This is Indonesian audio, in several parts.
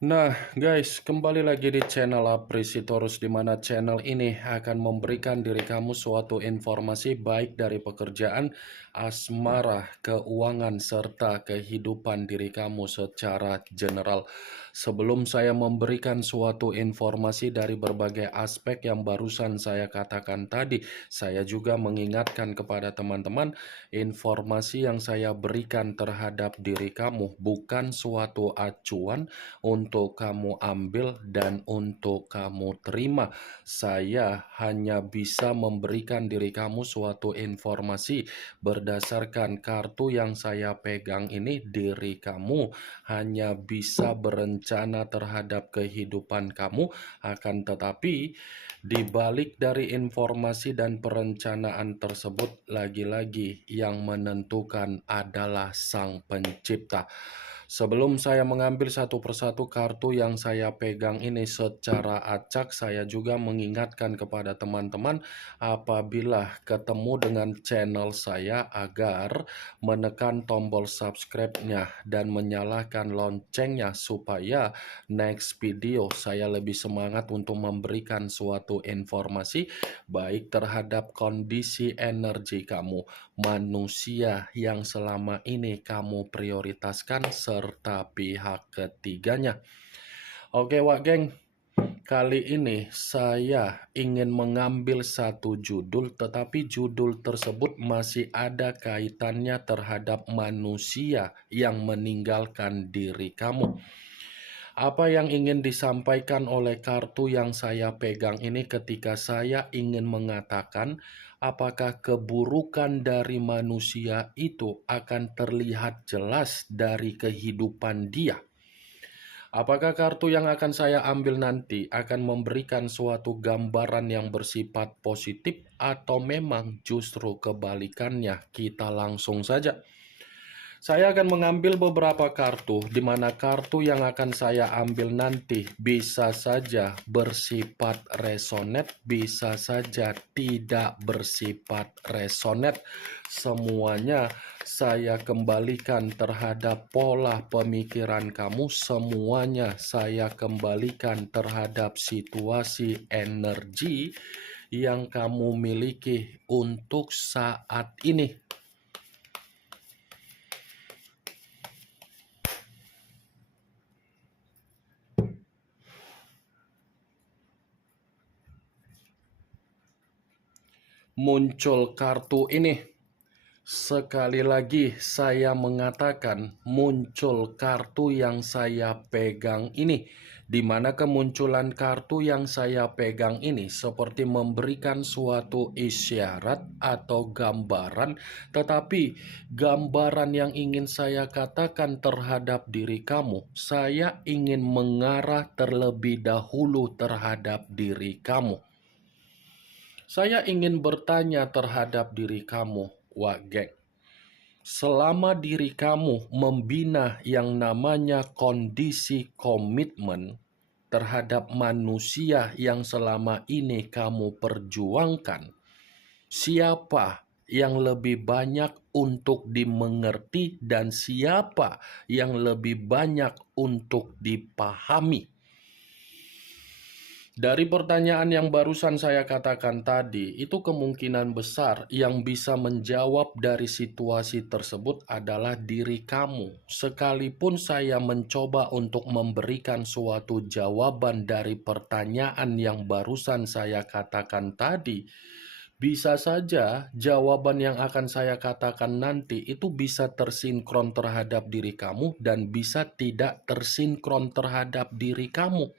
Nah, guys, kembali lagi di channel Apresitorus, di mana channel ini akan memberikan diri kamu suatu informasi baik dari pekerjaan, asmara, keuangan, serta kehidupan diri kamu secara general. Sebelum saya memberikan suatu informasi dari berbagai aspek yang barusan saya katakan tadi, saya juga mengingatkan kepada teman-teman, informasi yang saya berikan terhadap diri kamu bukan suatu acuan untuk kamu ambil dan untuk kamu terima. Saya hanya bisa memberikan diri kamu suatu informasi berdasarkan kartu yang saya pegang ini. Diri kamu hanya bisa berencana terhadap kehidupan kamu, akan tetapi di balik dari informasi dan perencanaan tersebut, lagi-lagi yang menentukan adalah Sang Pencipta. Sebelum saya mengambil satu persatu kartu yang saya pegang ini secara acak, saya juga mengingatkan kepada teman-teman apabila ketemu dengan channel saya agar menekan tombol subscribe-nya dan menyalakan loncengnya supaya next video saya lebih semangat untuk memberikan suatu informasi baik terhadap kondisi energi kamu, manusia yang selama ini kamu prioritaskan, serta pihak ketiganya. Oke Wak Geng, kali ini saya ingin mengambil satu judul, tetapi judul tersebut masih ada kaitannya terhadap manusia yang meninggalkan diri kamu. Apa yang ingin disampaikan oleh kartu yang saya pegang ini ketika saya ingin mengatakan apakah keburukan dari manusia itu akan terlihat jelas dari kehidupan dia? Apakah kartu yang akan saya ambil nanti akan memberikan suatu gambaran yang bersifat positif atau memang justru kebalikannya? Kita langsung saja. Saya akan mengambil beberapa kartu, di mana kartu yang akan saya ambil nanti bisa saja bersifat resonate, bisa saja tidak bersifat resonate. Semuanya saya kembalikan terhadap pola pemikiran kamu, semuanya saya kembalikan terhadap situasi energi yang kamu miliki untuk saat ini. Muncul kartu ini. Sekali lagi saya mengatakan muncul kartu yang saya pegang ini, di mana kemunculan kartu yang saya pegang ini seperti memberikan suatu isyarat atau gambaran, tetapi gambaran yang ingin saya katakan terhadap diri kamu, saya ingin mengarah terlebih dahulu terhadap diri kamu. Saya ingin bertanya terhadap diri kamu, Wak Geng. Selama diri kamu membina yang namanya kondisi komitmen terhadap manusia yang selama ini kamu perjuangkan, siapa yang lebih banyak untuk dimengerti dan siapa yang lebih banyak untuk dipahami? Dari pertanyaan yang barusan saya katakan tadi, itu kemungkinan besar yang bisa menjawab dari situasi tersebut adalah diri kamu. Sekalipun saya mencoba untuk memberikan suatu jawaban dari pertanyaan yang barusan saya katakan tadi, bisa saja jawaban yang akan saya katakan nanti itu bisa tersinkron terhadap diri kamu dan bisa tidak tersinkron terhadap diri kamu.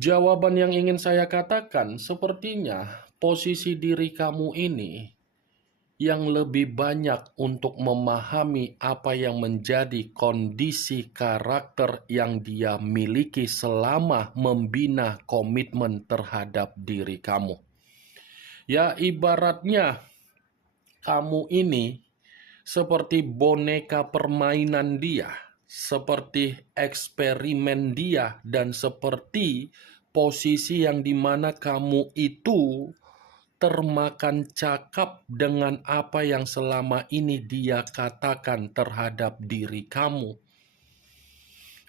Jawaban yang ingin saya katakan, sepertinya posisi diri kamu ini yang lebih banyak untuk memahami apa yang menjadi kondisi karakter yang dia miliki selama membina komitmen terhadap diri kamu. Ya, ibaratnya kamu ini seperti boneka permainan dia, seperti eksperimen dia, dan seperti posisi yang dimana kamu itu termakan cakap dengan apa yang selama ini dia katakan terhadap diri kamu.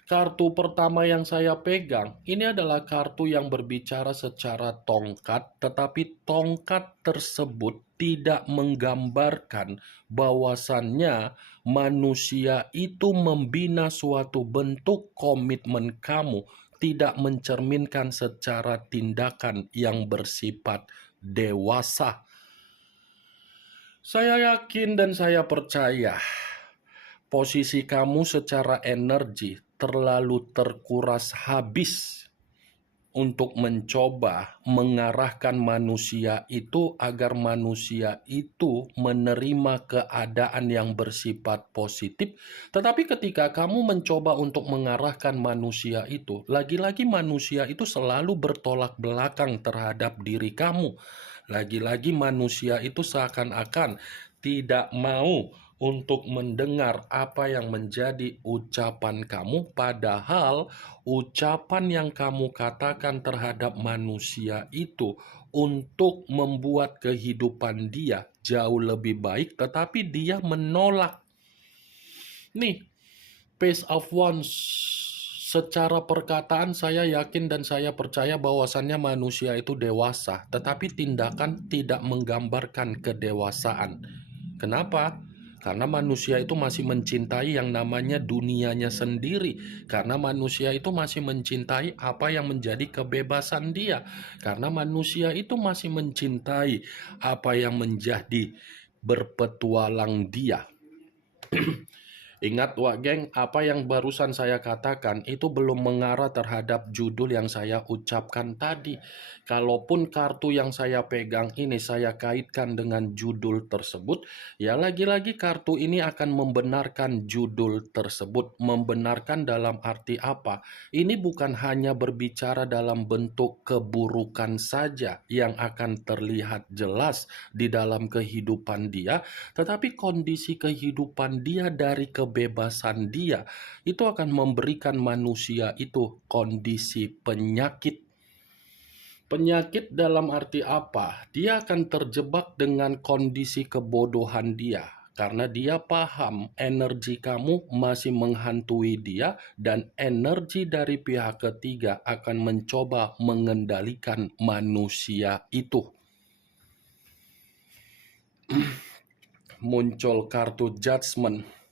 Kartu pertama yang saya pegang, ini adalah kartu yang berbicara secara tongkat, tetapi tongkat tersebut tidak menggambarkan bahwasannya manusia itu membina suatu bentuk komitmen kamu, tidak mencerminkan secara tindakan yang bersifat dewasa. Saya yakin dan saya percaya posisi kamu secara energi terlalu terkuras habis untuk mencoba mengarahkan manusia itu agar manusia itu menerima keadaan yang bersifat positif. Tetapi ketika kamu mencoba untuk mengarahkan manusia itu, lagi-lagi manusia itu selalu bertolak belakang terhadap diri kamu. Lagi-lagi manusia itu seakan-akan tidak mau untuk mendengar apa yang menjadi ucapan kamu, padahal ucapan yang kamu katakan terhadap manusia itu untuk membuat kehidupan dia jauh lebih baik, tetapi dia menolak. Nih, Pace of Wands, secara perkataan saya yakin dan saya percaya bahwasannya manusia itu dewasa, tetapi tindakan tidak menggambarkan kedewasaan. Kenapa? Karena manusia itu masih mencintai yang namanya dunianya sendiri. Karena manusia itu masih mencintai apa yang menjadi kebebasan dia. Karena manusia itu masih mencintai apa yang menjadi berpetualang dia. Ingat Wak Geng, apa yang barusan saya katakan itu belum mengarah terhadap judul yang saya ucapkan tadi. Kalaupun kartu yang saya pegang ini saya kaitkan dengan judul tersebut, ya lagi-lagi kartu ini akan membenarkan judul tersebut. Membenarkan dalam arti apa? Ini bukan hanya berbicara dalam bentuk keburukan saja yang akan terlihat jelas di dalam kehidupan dia, tetapi kondisi kehidupan dia dari kebebasan dia itu akan memberikan manusia itu kondisi penyakit. Penyakit dalam arti apa? Dia akan terjebak dengan kondisi kebodohan dia. Karena dia paham energi kamu masih menghantui dia dan energi dari pihak ketiga akan mencoba mengendalikan manusia itu. Muncul kartu judgment.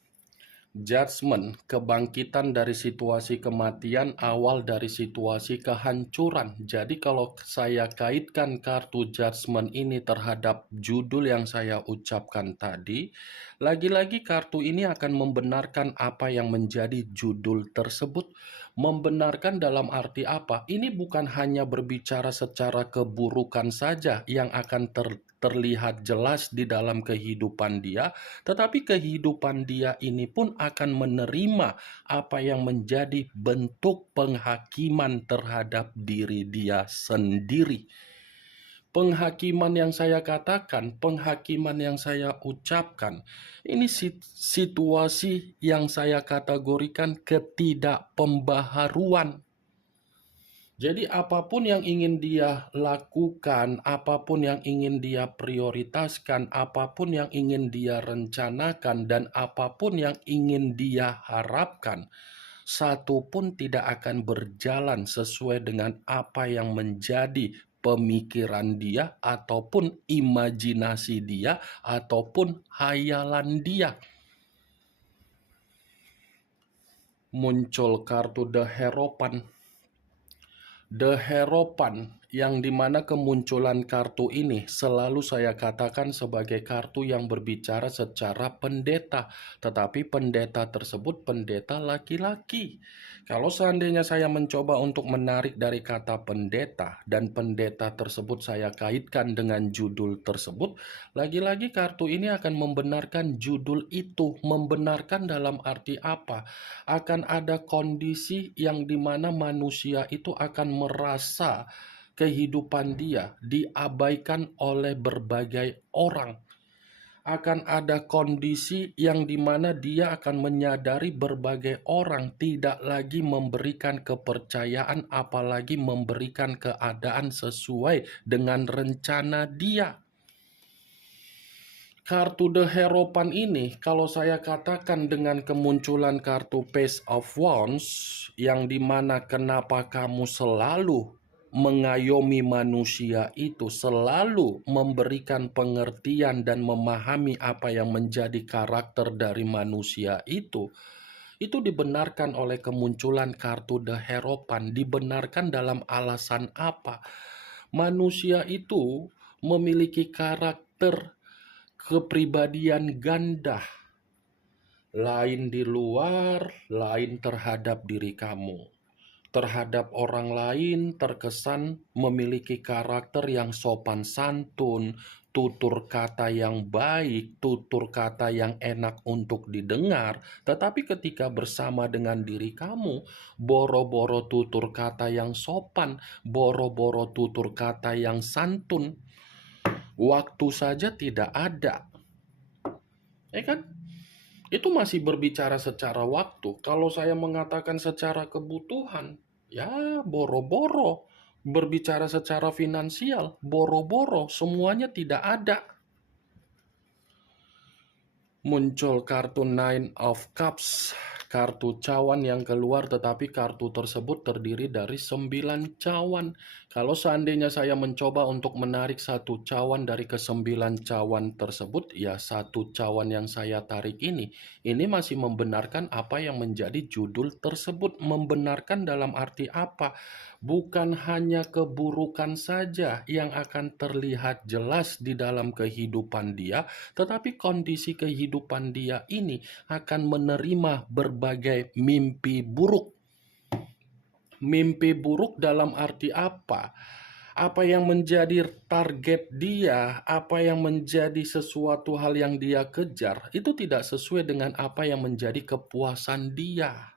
Judgment, kebangkitan dari situasi kematian, awal dari situasi kehancuran. Jadi kalau saya kaitkan kartu judgment ini terhadap judul yang saya ucapkan tadi, lagi-lagi kartu ini akan membenarkan apa yang menjadi judul tersebut. Membenarkan dalam arti apa? Ini bukan hanya berbicara secara keburukan saja yang akan terlihat jelas di dalam kehidupan dia, tetapi kehidupan dia ini pun akan menerima apa yang menjadi bentuk penghakiman terhadap diri dia sendiri. Penghakiman yang saya katakan, penghakiman yang saya ucapkan, ini situasi yang saya kategorikan ketidakpembaharuan. Jadi apapun yang ingin dia lakukan, apapun yang ingin dia prioritaskan, apapun yang ingin dia rencanakan, dan apapun yang ingin dia harapkan, satu pun tidak akan berjalan sesuai dengan apa yang menjadi pemikiran dia, ataupun imajinasi dia, ataupun hayalan dia. Muncul kartu The Hierophant. The Hierophant, yang dimana kemunculan kartu ini selalu saya katakan sebagai kartu yang berbicara secara pendeta. Tetapi pendeta tersebut pendeta laki-laki. Kalau seandainya saya mencoba untuk menarik dari kata pendeta, dan pendeta tersebut saya kaitkan dengan judul tersebut, lagi-lagi kartu ini akan membenarkan judul itu. Membenarkan dalam arti apa? Akan ada kondisi yang dimana manusia itu akan merasa kehidupan dia diabaikan oleh berbagai orang. Akan ada kondisi yang dimana dia akan menyadari berbagai orang tidak lagi memberikan kepercayaan, apalagi memberikan keadaan sesuai dengan rencana dia. Kartu The Hierophant ini, kalau saya katakan dengan kemunculan kartu Page of Wands, yang dimana kenapa kamu selalu mengayomi manusia itu, selalu memberikan pengertian dan memahami apa yang menjadi karakter dari manusia itu dibenarkan oleh kemunculan kartu The Hierophant. Dibenarkan dalam alasan apa? Manusia itu memiliki karakter kepribadian ganda, lain di luar, lain terhadap diri kamu. Terhadap orang lain terkesan memiliki karakter yang sopan santun, tutur kata yang baik, tutur kata yang enak untuk didengar. Tetapi ketika bersama dengan diri kamu, boro-boro tutur kata yang sopan, boro-boro tutur kata yang santun, waktu saja tidak ada. Kan? Itu masih berbicara secara waktu. Kalau saya mengatakan secara kebutuhan, ya boro-boro. Berbicara secara finansial, boro-boro. Semuanya tidak ada. Muncul kartu Nine of Cups, kartu cawan yang keluar, tetapi kartu tersebut terdiri dari 9 cawan. Kalau seandainya saya mencoba untuk menarik satu cawan dari ke-9 cawan tersebut, ya satu cawan yang saya tarik ini masih membenarkan apa yang menjadi judul tersebut. Membenarkan dalam arti apa? Bukan hanya keburukan saja yang akan terlihat jelas di dalam kehidupan dia, tetapi kondisi kehidupan dia ini akan menerima berbagai mimpi buruk. Mimpi buruk dalam arti apa? Apa yang menjadi target dia, apa yang menjadi sesuatu hal yang dia kejar, itu tidak sesuai dengan apa yang menjadi kepuasan dia.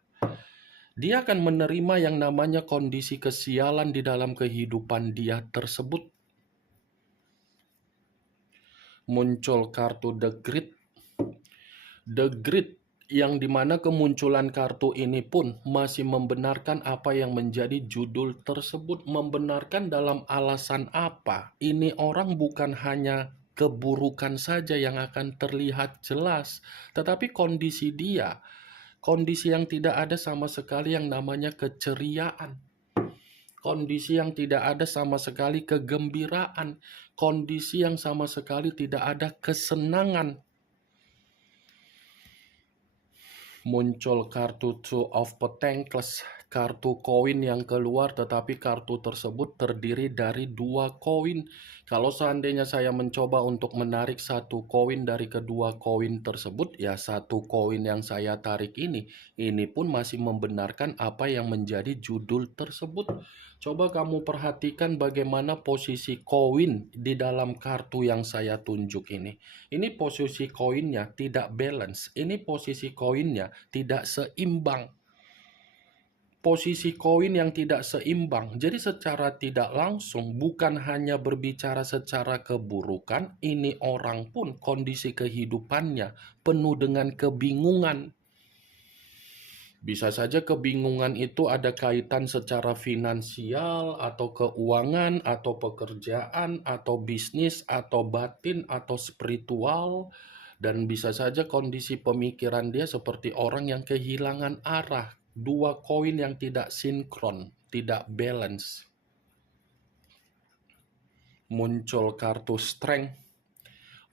Dia akan menerima yang namanya kondisi kesialan di dalam kehidupan dia tersebut. Muncul kartu The Great. The Great, yang dimana kemunculan kartu ini pun masih membenarkan apa yang menjadi judul tersebut. Membenarkan dalam alasan apa? Ini orang bukan hanya keburukan saja yang akan terlihat jelas, tetapi kondisi dia, kondisi yang tidak ada sama sekali yang namanya keceriaan. Kondisi yang tidak ada sama sekali kegembiraan. Kondisi yang sama sekali tidak ada kesenangan. Muncul kartu Two of Pentacles, kartu koin yang keluar, tetapi kartu tersebut terdiri dari 2 koin. Kalau seandainya saya mencoba untuk menarik satu koin dari kedua koin tersebut, ya satu koin yang saya tarik ini pun masih membenarkan apa yang menjadi judul tersebut. Coba kamu perhatikan bagaimana posisi koin di dalam kartu yang saya tunjuk ini. Ini posisi koinnya tidak balance. Ini posisi koinnya tidak seimbang. Posisi koin yang tidak seimbang. Jadi secara tidak langsung, bukan hanya berbicara secara keburukan, ini orang pun kondisi kehidupannya penuh dengan kebingungan. Bisa saja kebingungan itu ada kaitan secara finansial, atau keuangan, atau pekerjaan, atau bisnis, atau batin, atau spiritual. Dan bisa saja kondisi pemikiran dia seperti orang yang kehilangan arah. 2 koin yang tidak sinkron, tidak balance. Muncul kartu Strength.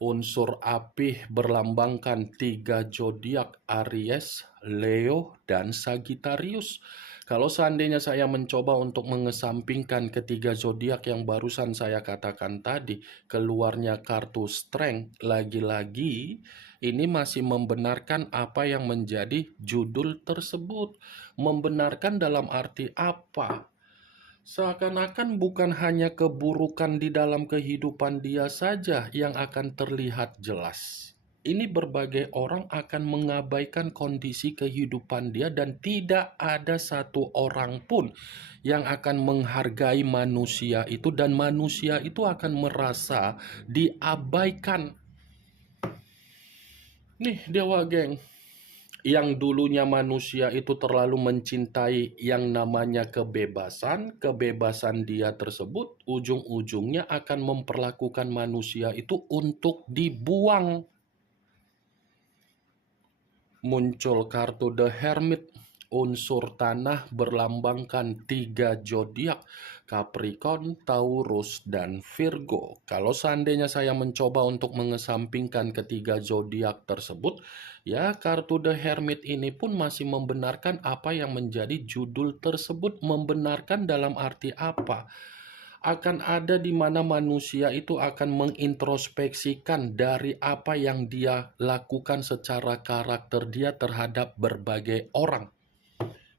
Unsur api berlambangkan 3 zodiak, Aries, Leo, dan Sagittarius. Kalau seandainya saya mencoba untuk mengesampingkan ketiga zodiak yang barusan saya katakan tadi, keluarnya kartu Strength, lagi-lagi ini masih membenarkan apa yang menjadi judul tersebut. Membenarkan dalam arti apa? Seakan-akan bukan hanya keburukan di dalam kehidupan dia saja yang akan terlihat jelas. Ini berbagai orang akan mengabaikan kondisi kehidupan dia, dan tidak ada satu orang pun yang akan menghargai manusia itu, dan manusia itu akan merasa diabaikan. Nih Dewa Geng, yang dulunya manusia itu terlalu mencintai yang namanya kebebasan dia tersebut ujung-ujungnya akan memperlakukan manusia itu untuk dibuang. muncul kartu The Hermit, unsur tanah berlambangkan 3 zodiak, Capricorn, Taurus, dan Virgo. Kalau seandainya saya mencoba untuk mengesampingkan ketiga zodiak tersebut, ya kartu The Hermit ini pun masih membenarkan apa yang menjadi judul tersebut. Membenarkan dalam arti apa? Akan ada di mana manusia itu akan mengintrospeksikan dari apa yang dia lakukan secara karakter dia terhadap berbagai orang.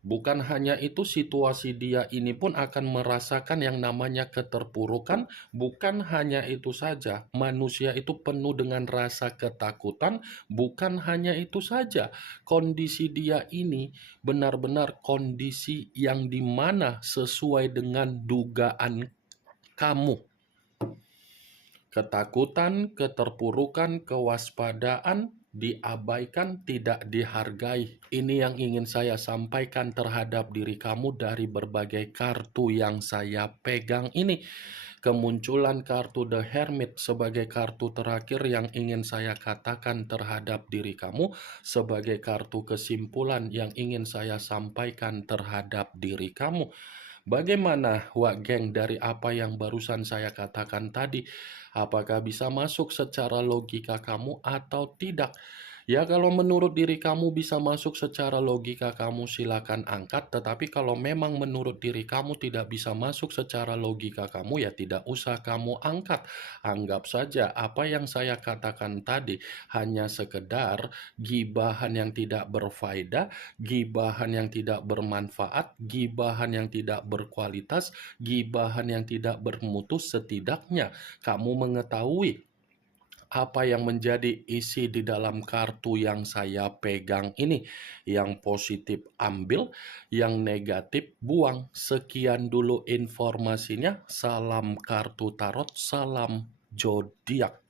Bukan hanya itu, situasi dia ini pun akan merasakan yang namanya keterpurukan. Bukan hanya itu saja, manusia itu penuh dengan rasa ketakutan. Bukan hanya itu saja, kondisi dia ini benar-benar kondisi yang dimana sesuai dengan dugaan kamu. Ketakutan, keterpurukan, kewaspadaan, diabaikan, tidak dihargai. Ini yang ingin saya sampaikan terhadap diri kamu dari berbagai kartu yang saya pegang ini. Kemunculan kartu The Hermit sebagai kartu terakhir yang ingin saya katakan terhadap diri kamu, sebagai kartu kesimpulan yang ingin saya sampaikan terhadap diri kamu. Bagaimana, Wak Geng, dari apa yang barusan saya katakan tadi? Apakah bisa masuk secara logika kamu atau tidak? Ya, kalau menurut diri kamu bisa masuk secara logika kamu, silakan angkat. Tetapi kalau memang menurut diri kamu tidak bisa masuk secara logika kamu, ya tidak usah kamu angkat. Anggap saja apa yang saya katakan tadi hanya sekedar gibahan yang tidak berfaedah, gibahan yang tidak bermanfaat, gibahan yang tidak berkualitas, gibahan yang tidak bermutu. Setidaknya kamu mengetahui apa yang menjadi isi di dalam kartu yang saya pegang ini. Yang positif ambil, yang negatif buang. Sekian dulu informasinya. Salam kartu tarot, salam zodiak.